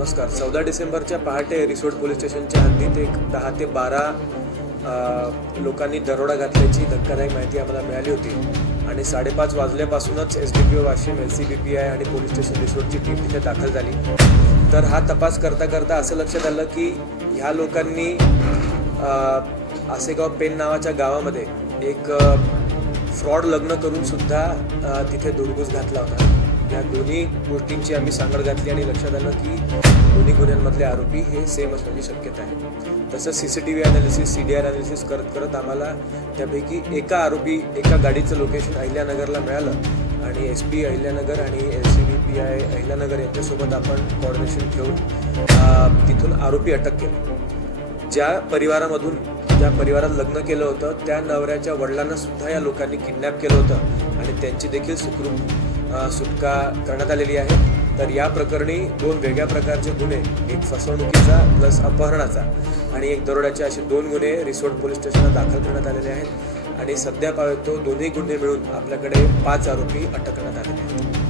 नमस्कार. 14 डिसेंबरच्या पहाटे रिसोड पोलीस स्टेशनच्या हद्दीत एक 10 ते 12 लोकांनी दरोडा घातल्याची धक्कादायक माहिती आम्हाला मिळाली होती आणि 5:30 वाजल्यापासूनच SDPO वाशिम, LCBPI आणि पोलीस स्टेशन रिसोडची टीम तिथे दाखल झाली. तर हा तपास करता करता असं लक्षात आलं की ह्या लोकांनी आसेगाव पेन नावाच्या गावामध्ये एक फ्रॉड लग्न करून सुद्धा तिथे धुडगूस घातला होता. या दोन्ही गोष्टींची आम्ही सांगड घातली आणि लक्षात आलं की दोन्ही गुन्ह्यांमधले आरोपी हे सेम असण्याची शक्यता आहे. तसंच CCTV अनालिसिस, CDR अनालिसिस करत करत आम्हाला त्यापैकी एका गाडीचं लोकेशन अहिल्यानगरला मिळालं आणि SP अहिल्यानगर आणि LCBPI अहिल्यानगर यांच्यासोबत आपण कोऑर्डिनेशन ठेवून तिथून आरोपी अटक केले. ज्या परिवारात लग्न केलं होतं त्या नवऱ्याच्या वडिलांना सुद्धा या लोकांनी किडनॅप केलं होतं आणि त्यांची देखील सुटका करण्यात आलेली आहे. तर या प्रकरणी 2 वेगळ्या प्रकारचे गुन्हे, एक फसवणुकीचा प्लस अपहरणाचा आणि एक दरोड्याचे, असे 2 गुन्हे रिसोड पोलीस स्टेशनला दाखल करण्यात आलेले आहेत आणि सध्या पाहतो दोन्ही गुन्हे मिळून आपल्याकडे 5 आरोपी अटक करण्यात आलेले आहेत.